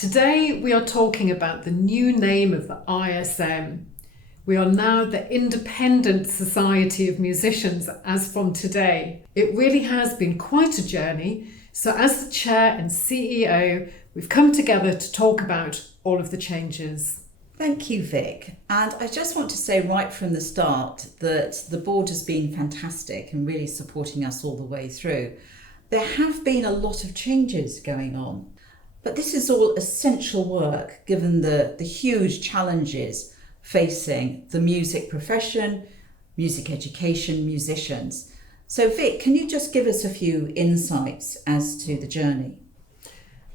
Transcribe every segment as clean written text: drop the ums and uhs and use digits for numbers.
Today we are talking about the new name of the ISM. We are now the Independent Society of Musicians as from today. It really has been quite a journey, so as the Chair and CEO, we've come together to talk about all of the changes. Thank you, Vick. And I just want to say right from the start that the board has been fantastic and really supporting us all the way through. There have been a lot of changes going on, but this is all essential work given the huge challenges facing the music profession, music education, musicians. So Vick, can you just give us a few insights as to the journey?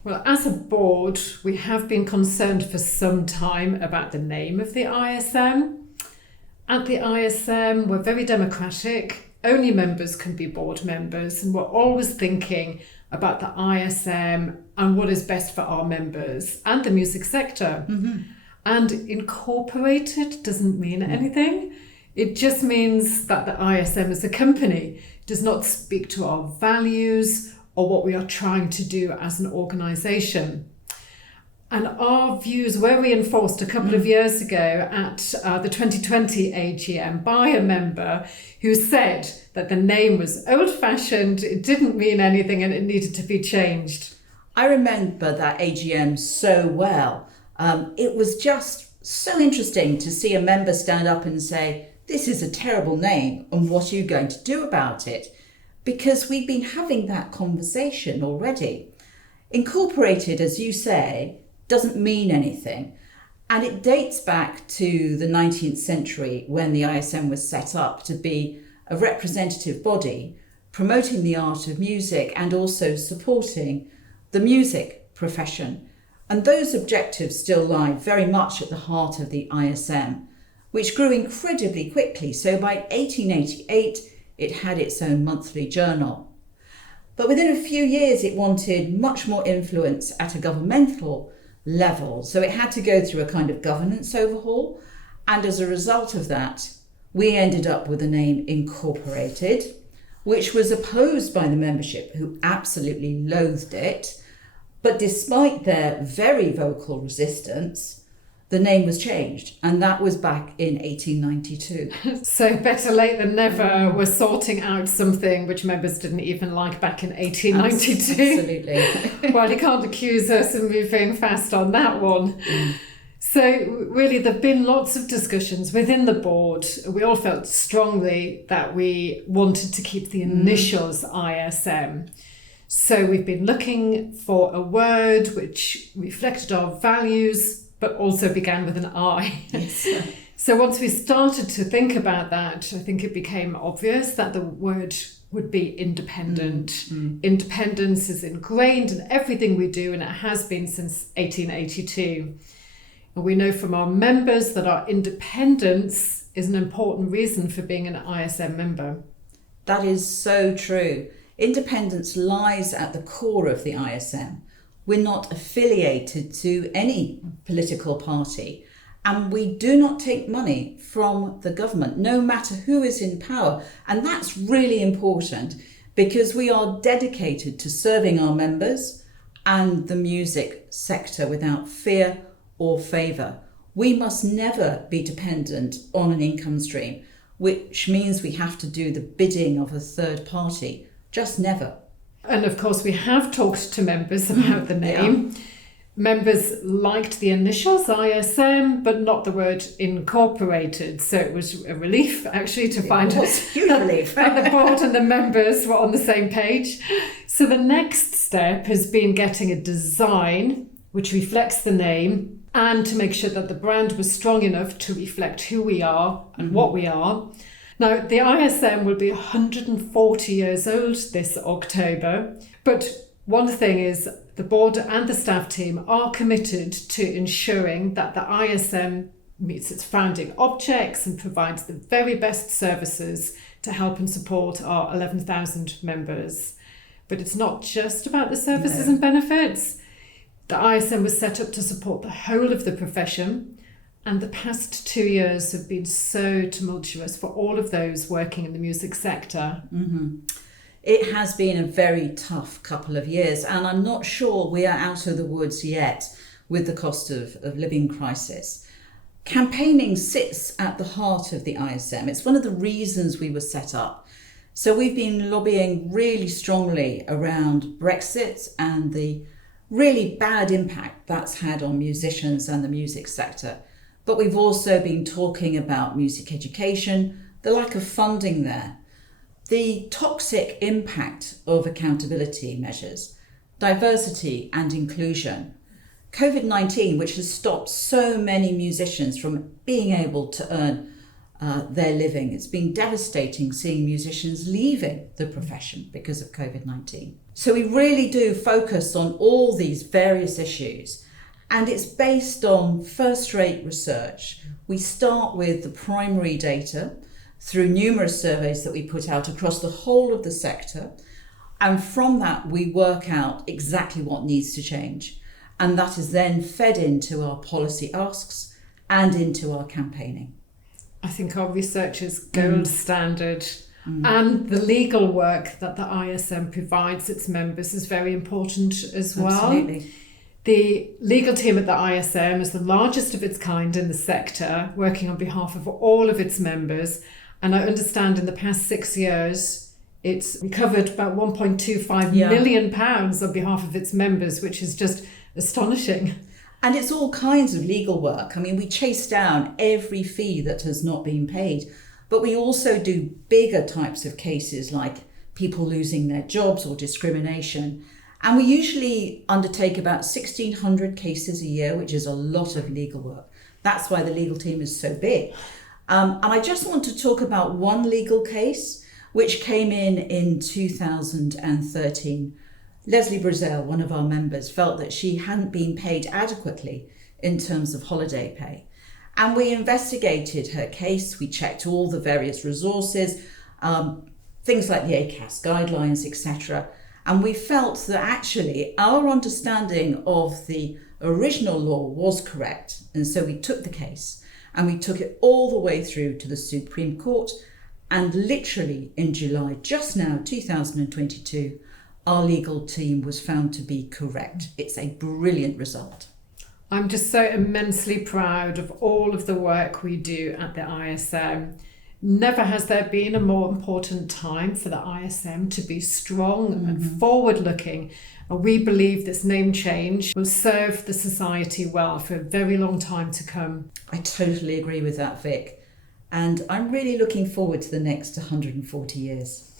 Well, as a board, we have been concerned for some time about the name of the ISM. At the ISM, we're very democratic. Only members can be board members, and we're always thinking about the ISM and what is best for our members and the music sector. Mm-hmm. And incorporated doesn't mean anything. It just means that the ISM as a company does not speak to our values or what we are trying to do as an organisation. And our views were reinforced a couple of years ago at the 2020 AGM by a member who said that the name was old-fashioned, it didn't mean anything and it needed to be changed. I remember that AGM so well. It was just so interesting to see a member stand up and say, "This is a terrible name and what are you going to do about it?" Because we've been having that conversation already. Incorporated, as you say, doesn't mean anything. And it dates back to the 19th century when the ISM was set up to be a representative body promoting the art of music and also supporting the music profession. And those objectives still lie very much at the heart of the ISM, which grew incredibly quickly. So by 1888, it had its own monthly journal. But within a few years, it wanted much more influence at a governmental level. So it had to go through a kind of governance overhaul. And as a result of that, we ended up with the name Incorporated, which was opposed by the membership who absolutely loathed it. But despite their very vocal resistance, the name was changed, and that was back in 1892. So better late than never, we're sorting out something which members didn't even like back in 1892. Absolutely. Well, you can't accuse us of moving fast on that one. So really, there have been lots of discussions within the board. We all felt strongly that we wanted to keep the initials ISM. So we've been looking for a word which reflected our values, but also began with an I. Yes. So once we started to think about that, I think it became obvious that the word would be independent. Independence is ingrained in everything we do, and it has been since 1882. And we know from our members that our independence is an important reason for being an ISM member. That is so true. Independence lies at the core of the ISM. We're not affiliated to any political party, and we do not take money from the government, no matter who is in power. And that's really important because we are dedicated to serving our members and the music sector without fear or favour. We must never be dependent on an income stream, which means we have to do the bidding of a third party. Just never. And of course, we have talked to members about the name. Yeah. Members liked the initials ISM, but not the word incorporated. So it was a relief, actually, to find that the board and the members were on the same page. So the next step has been getting a design which reflects the name and to make sure that the brand was strong enough to reflect who we are and what we are. Now, the ISM will be 140 years old this October, but one thing is the board and the staff team are committed to ensuring that the ISM meets its founding objects and provides the very best services to help and support our 11,000 members. But it's not just about the services and benefits. The ISM was set up to support the whole of the profession. And the past 2 years have been so tumultuous for all of those working in the music sector. Mm-hmm. It has been a very tough couple of years, and I'm not sure we are out of the woods yet. with the cost of living crisis. Campaigning sits at the heart of the ISM. It's one of the reasons we were set up. So we've been lobbying really strongly around Brexit and the really bad impact that's had on musicians and the music sector. But we've also been talking about music education, the lack of funding there, the toxic impact of accountability measures, diversity and inclusion, COVID-19, which has stopped so many musicians from being able to earn their living. It's been devastating seeing musicians leaving the profession because of COVID-19. So we really do focus on all these various issues, and it's based on first-rate research. We start with the primary data through numerous surveys that we put out across the whole of the sector, and from that we work out exactly what needs to change. And that is then fed into our policy asks and into our campaigning. I think our research is gold standard, and the legal work that the ISM provides its members is very important as well. Absolutely. The legal team at the ISM is the largest of its kind in the sector, working on behalf of all of its members. And I understand in the past 6 years, it's recovered about £1.25 million on behalf of its members, which is just astonishing. And it's all kinds of legal work. I mean, we chase down every fee that has not been paid, but we also do bigger types of cases like people losing their jobs or discrimination. And we usually undertake about 1,600 cases a year, which is a lot of legal work. That's why the legal team is so big. And I just want to talk about one legal case, which came in 2013. Leslie Brazell, one of our members, felt that she hadn't been paid adequately in terms of holiday pay. And we investigated her case. We checked all the various resources, things like the ACAS guidelines, etc. And we felt that actually our understanding of the original law was correct. And so we took the case and we took it all the way through to the Supreme Court. And literally in July, just now, 2022, our legal team was found to be correct. It's a brilliant result. I'm just so immensely proud of all of the work we do at the ISM. Never has there been a more important time for the ISM to be strong and forward-looking. And we believe this name change will serve the society well for a very long time to come. I totally agree with that, Vick. And I'm really looking forward to the next 140 years.